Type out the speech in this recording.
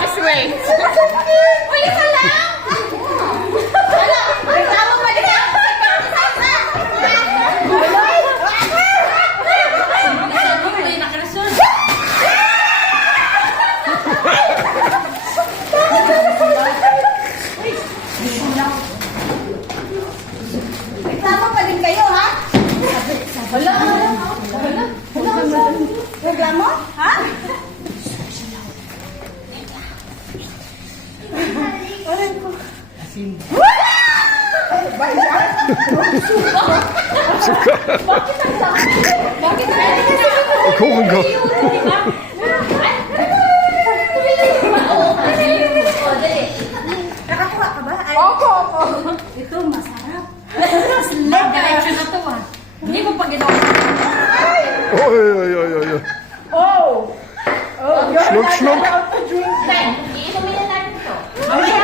Just wait. Reklamo pa din kayo, ha? Wala. Reklamo? Ha? Bakit Kom en go. Nakakuha ka ba? Opo. Ito, masarap. Diretso na to ah. Hindi mo pa ginawa. Oj, oj, oj, oj. Oh! Slurk, slurk. Iinumin na natin to. Mamaya